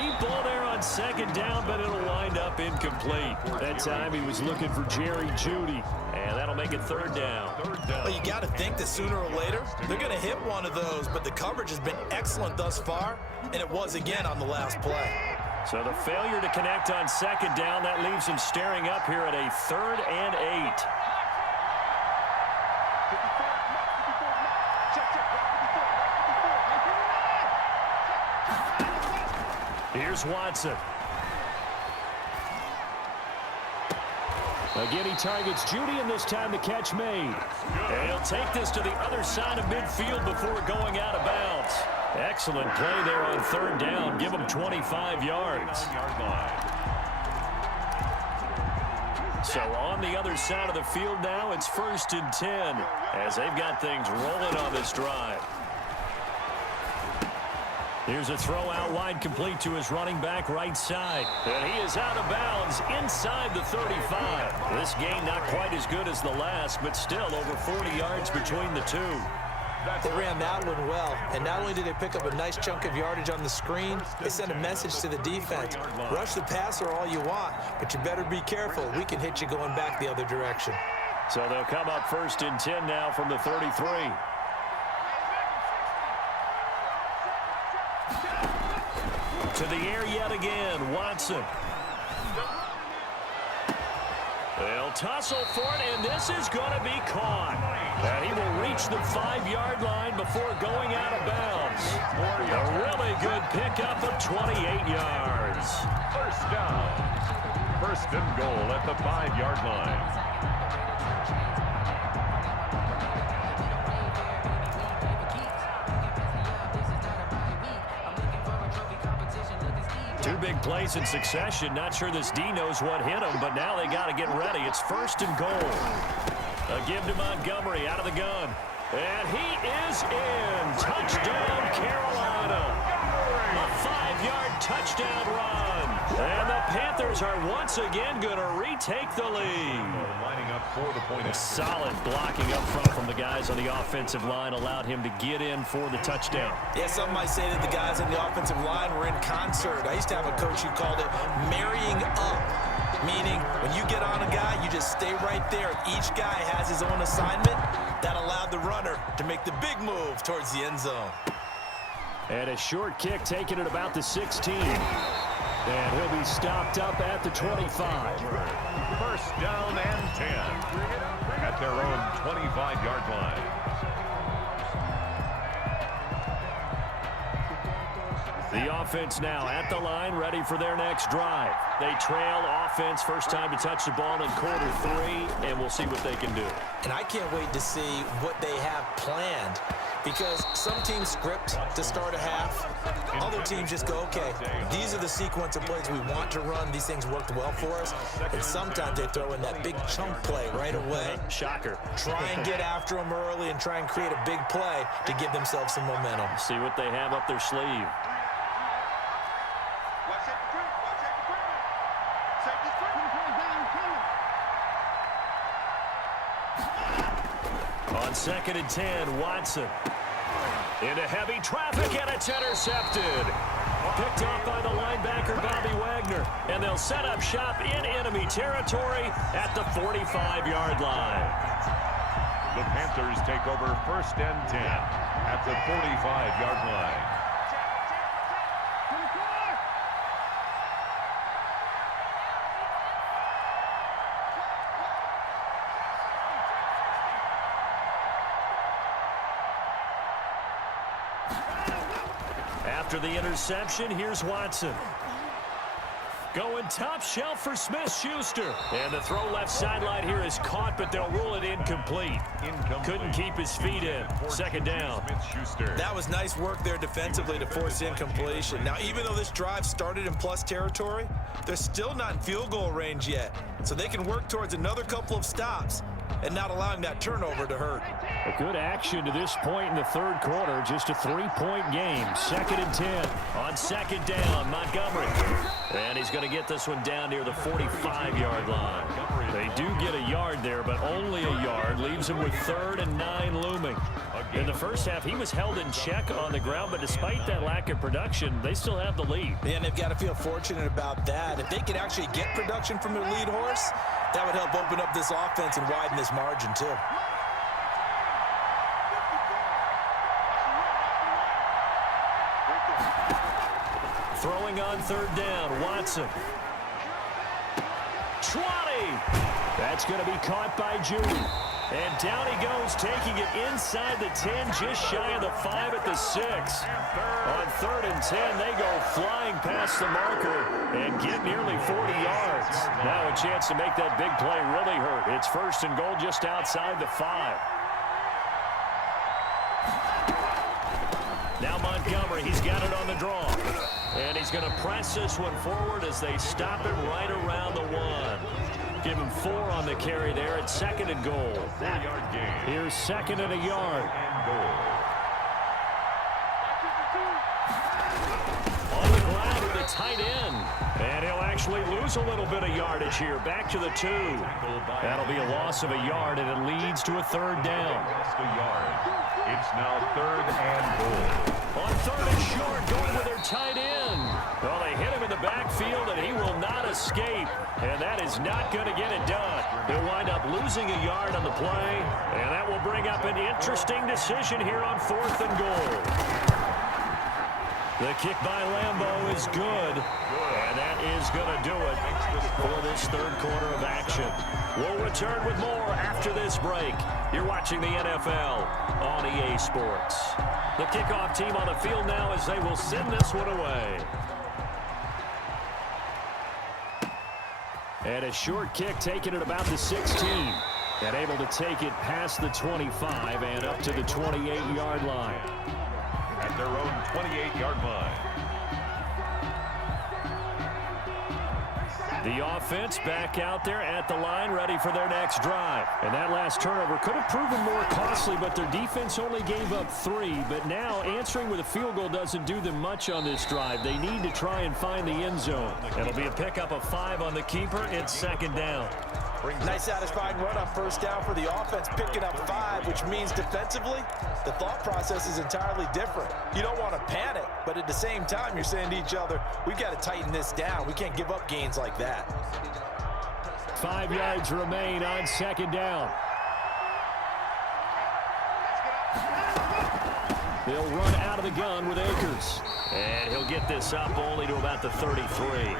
Deep ball there on second down, but it'll wind up incomplete. That time he was looking for Jerry Jeudy, and that'll make it third down. Well, you got to think that sooner or later they're going to hit one of those, but the coverage has been excellent thus far, and it was again on the last play. So the failure to connect on second down, that leaves him staring up here at a 3rd and 8. Here's Watson. Again, he targets Jeudy, and this time the catch made. And he'll take this to the other side of midfield before going out of bounds. Excellent play there on 3rd down. Give him 25 yards. So on the other side of the field now, it's 1st and 10 as they've got things rolling on this drive. Here's a throw out wide, complete to his running back right side. And he is out of bounds inside the 35. This game not quite as good as the last, but still over 40 yards between the two. They ran that one well, and not only did they pick up a nice chunk of yardage on the screen, they sent a message to the defense. Rush the passer all you want, but you better be careful. We can hit you going back the other direction. So they'll come up 1st and 10 now from the 33. To the air yet again, Watson. They'll tussle for it, and this is going to be caught. And he will reach the 5-yard line before going out of bounds. A really good pickup of 28 yards. First down. 1st and goal at the 5-yard line. Two big plays in succession. Not sure this D knows what hit him, but now they got to get ready. It's 1st and goal. A give to Montgomery out of the gun. And he is in. Touchdown, Carolina. A 5-yard touchdown run. And the Panthers are once again going to retake the lead. Lining up for the point. Solid blocking up front from the guys on the offensive line allowed him to get in for the touchdown. Yeah, some might say that the guys on the offensive line were in concert. I used to have a coach who called it marrying up, meaning when you get on a guy, you just stay right there. Each guy has his own assignment. That allowed the runner to make the big move towards the end zone. And a short kick taken at about the 16. And he'll be stopped up at the 25. 1st down and 10 at their own 25-yard line. The offense now at the line, ready for their next drive. They trail offense, first time to touch the ball in quarter 3, and we'll see what they can do. And I can't wait to see what they have planned, because some teams script to start a half. Other teams just go, okay, these are the sequence of plays we want to run. These things worked well for us. And sometimes they throw in that big chunk play right away. Shocker. Try and get after them early and try and create a big play to give themselves some momentum. See what they have up their sleeve. On 2nd and 10, Watson. Into heavy traffic, and it's intercepted. Picked off by the linebacker, Bobby Wagner. And they'll set up shop in enemy territory at the 45-yard line. The Panthers take over 1st and 10 at the 45-yard line. After the interception, here's Watson. Going top shelf for Smith-Schuster. And the throw left sideline here is caught, but they'll rule it incomplete. Couldn't keep his feet in. 2nd down. That was nice work there defensively to force incompletion. Now, even though this drive started in plus territory, they're still not in field goal range yet. So they can work towards another couple of stops. and not allowing that turnover to hurt. A good action to this point in the third quarter. Just a 3-point game. 2nd and 10. On 2nd down, Montgomery. And he's going to get this one down near the 45-yard line. They do get a yard there, but only a yard. Leaves him with 3rd and 9 looming. In the first half, he was held in check on the ground, but despite that lack of production, they still have the lead. And they've got to feel fortunate about that. If they could actually get production from their lead horse, that would help open up this offense and widen this margin, too. Throwing on 3rd down, Watson. 20! That's going to be caught by Judy. And down he goes, taking it inside the 10, just shy of the 5 at the 6. On 3rd and 10, they go flying past the marker and get nearly 40 yards. Now a chance to make that big play really hurt. It's 1st and goal just outside the 5. Now Montgomery, he's got it on the draw. And he's going to press this one forward as they stop it right around the 1. Give him 4 on the carry there at 2nd and goal. 4-yard gain. Here's 2nd and a yard. On the ground with a tight end. And he'll actually lose a little bit of yardage here. Back to the 2. That'll be a loss of a yard, and it leads to a 3rd down. Lost a yard. It's now 3rd and goal. On 3rd and short, going with their tight end. Well, they hit him in the backfield, and he will not escape. And that is not going to get it done. He'll wind up losing a yard on the play, and that will bring up an interesting decision here on 4th and goal. The kick by Lambeau is good, and that is going to do it for this 3rd quarter of action. We'll return with more after this break. You're watching the NFL on EA Sports. The kickoff team on the field now as they will send this one away. And a short kick taken at about the 16. And able to take it past the 25 and up to the 28-yard line. At their own 28-yard line. The offense back out there at the line, ready for their next drive. And that last turnover could have proven more costly, but their defense only gave up 3. But now answering with a field goal doesn't do them much on this drive. They need to try and find the end zone. It'll be a pickup of 5 on the keeper. It's 2nd down. Nice satisfying run on 1st down for the offense, picking up 5, which means defensively, the thought process is entirely different. You don't want to panic, but at the same time, you're saying to each other, we've got to tighten this down. We can't give up gains like that. 5 yards remain on 2nd down. They'll run out of the gun with Akers. And he'll get this up only to about the 33.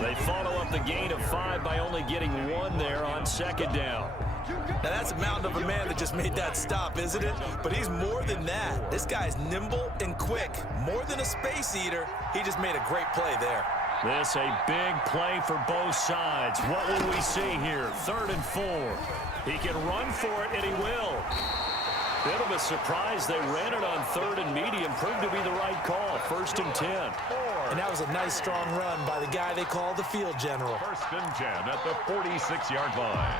They follow up the gain of 5 by only getting 1 there on 2nd down. Now that's a mountain of a man that just made that stop, isn't it? But he's more than that. This guy's nimble and quick. More than a space eater, he just made a great play there. This a big play for both sides. What will we see here? 3rd and 4. He can run for it, and he will. Bit of a surprise. They ran it on 3rd and medium. Proved to be the right call. 1st and 10. And that was a nice, strong run by the guy they call the field general. 1st and 10 at the 46-yard line.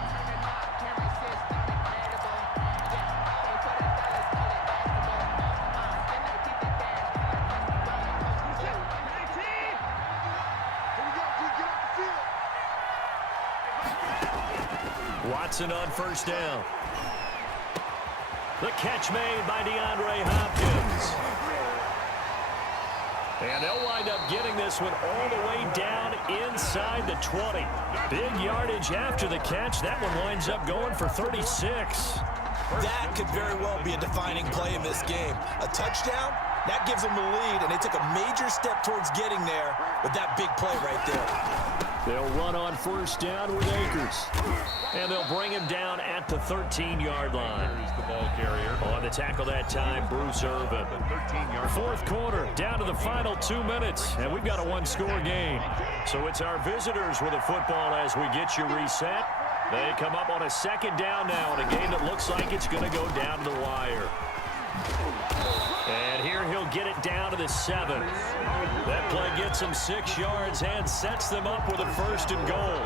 Watson on 1st down. The catch made by DeAndre Hopkins. And they'll wind up getting this one all the way down inside the 20. Big yardage after the catch. That one winds up going for 36. That could very well be a defining play in this game. A touchdown, that gives them the lead, and they took a major step towards getting there with that big play right there. They'll run on 1st down with Akers. And they'll bring him down at the 13-yard line. Here's the ball carrier. On the tackle that time, Bruce Irvin. 13-yard 4th quarter, down to the final 2 minutes, and we've got a 1-score game. So it's our visitors with the football as we get you reset. They come up on a 2nd down now in a game that looks like it's going to go down to the wire. And here he'll get it down to the 7. That play gets him 6 yards and sets them up with a 1st and goal.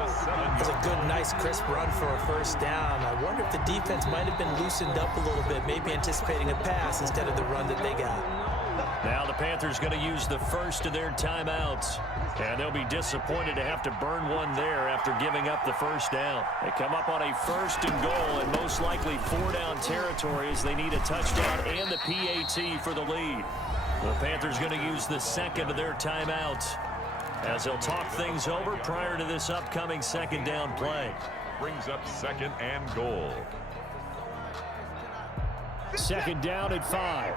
It was a good, nice, crisp run for a 1st down. I wonder if the defense might have been loosened up a little bit, maybe anticipating a pass instead of the run that they got. Now the Panthers going to use the first of their timeouts. And they'll be disappointed to have to burn one there after giving up the 1st down. They come up on a 1st and goal and most likely 4-down territory as they need a touchdown and the PAT for the lead. The Panthers going to use the 2nd of their timeouts as they'll talk things over prior to this upcoming 2nd down play. Brings up 2nd and goal. 2nd down at 5.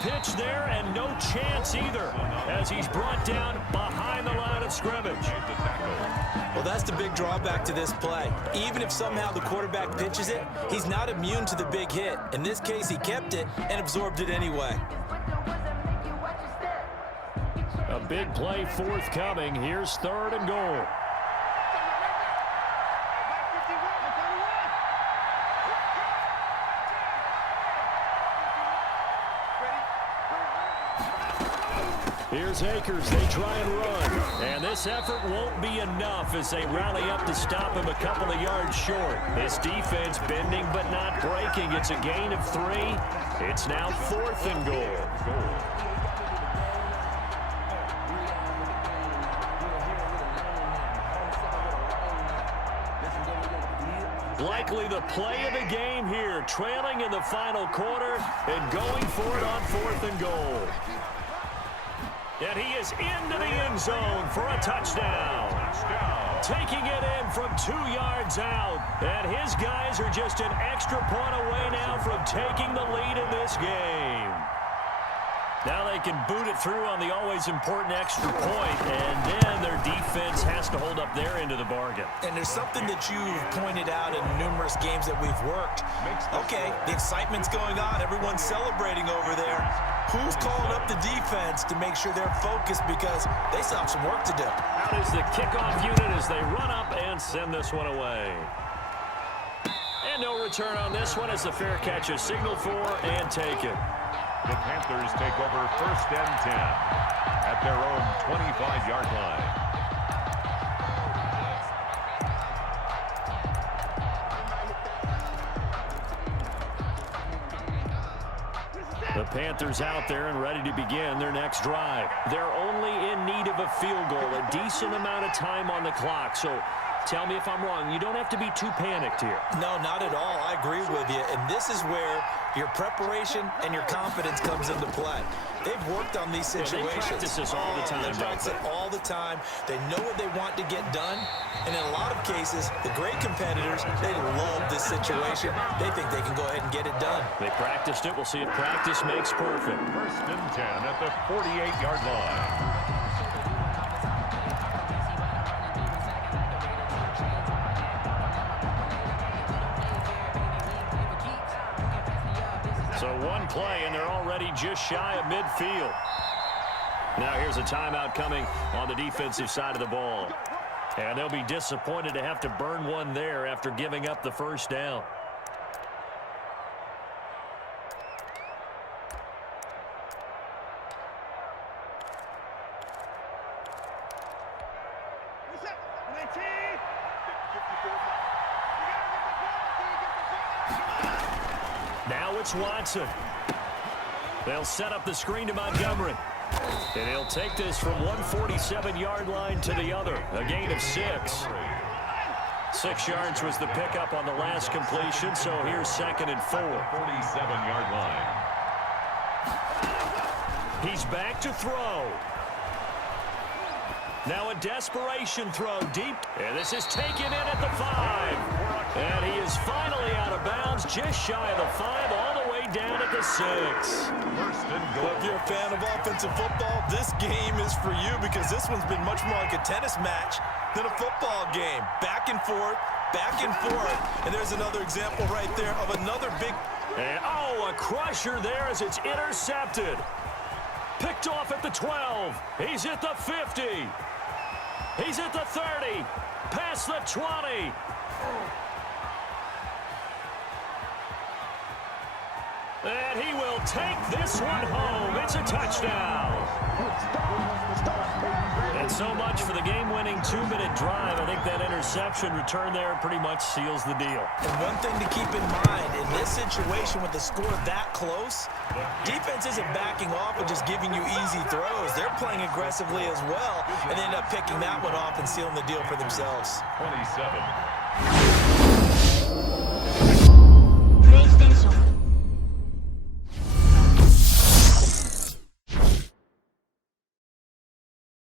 Pitch there and no chance either as he's brought down behind the line of scrimmage. Well, that's the big drawback to this play. Even if somehow the quarterback pitches it, he's not immune to the big hit. In this case, he kept it and absorbed it anyway. A big play forthcoming. Here's 3rd and goal. Here's Akers. They try and run. And this effort won't be enough as they rally up to stop him a couple of yards short. This defense bending but not breaking. It's a gain of 3. It's now 4th and goal. Likely the play of the game here. Trailing in the final quarter and going for it on 4th and goal. And he is into the end zone for a touchdown. Taking it in from 2 yards out. And his guys are just an extra point away now from taking the lead in this game. Now they can boot it through on the always important extra point, and then their defense has to hold up their end of the bargain. And there's something that you've pointed out in numerous games that we've worked. Okay, the excitement's going on. Everyone's celebrating over there. Who's calling up the defense to make sure they're focused because they still have some work to do? Out is the kickoff unit as they run up and send this one away. And no return on this one as the fair catch is signaled for and taken. The Panthers take over 1st and 10 at their own 25-yard line. The Panthers out there and ready to begin their next drive. They're only in need of a field goal, a decent amount of time on the clock. So tell me if I'm wrong. You don't have to be too panicked here. No, not at all. I agree with you. And this is where your preparation and your confidence comes into play. They've worked on these situations. They practice this all the time. They practice it all the time. They know what they want to get done. And in a lot of cases, the great competitors, they love this situation. They think they can go ahead and get it done. They practiced it. We'll see if practice makes perfect. 1st and 10 at the 48-yard line. So one play, and they're already just shy of midfield. Now here's a timeout coming on the defensive side of the ball. And they'll be disappointed to have to burn one there after giving up the 1st down. Now it's Watson. They'll set up the screen to Montgomery. And he'll take this from 147-yard line to the other. A gain of 6. 6 yards was the pickup on the last completion, so here's 2nd and 4. 47-yard line. He's back to throw. Now a desperation throw deep. And this is taken in at the 5. And he is finally out of bounds, just shy of the 5, all the way down at the 6. 1st and goal. If you're a fan of offensive football, this game is for you because this one's been much more like a tennis match than a football game. Back and forth, and there's another example right there of another big... And, oh, a crusher there as it's intercepted. Picked off at the 12. He's at the 50. He's at the 30, past the 20. And he will take this one home. It's a touchdown. And so much for the game-winning 2-minute drive. I think that interception return there pretty much seals the deal. And one thing to keep in mind, in this situation with the score that close, defense isn't backing off and just giving you easy throws. They're playing aggressively as well, and they end up picking that one off and sealing the deal for themselves. 27. PlayStation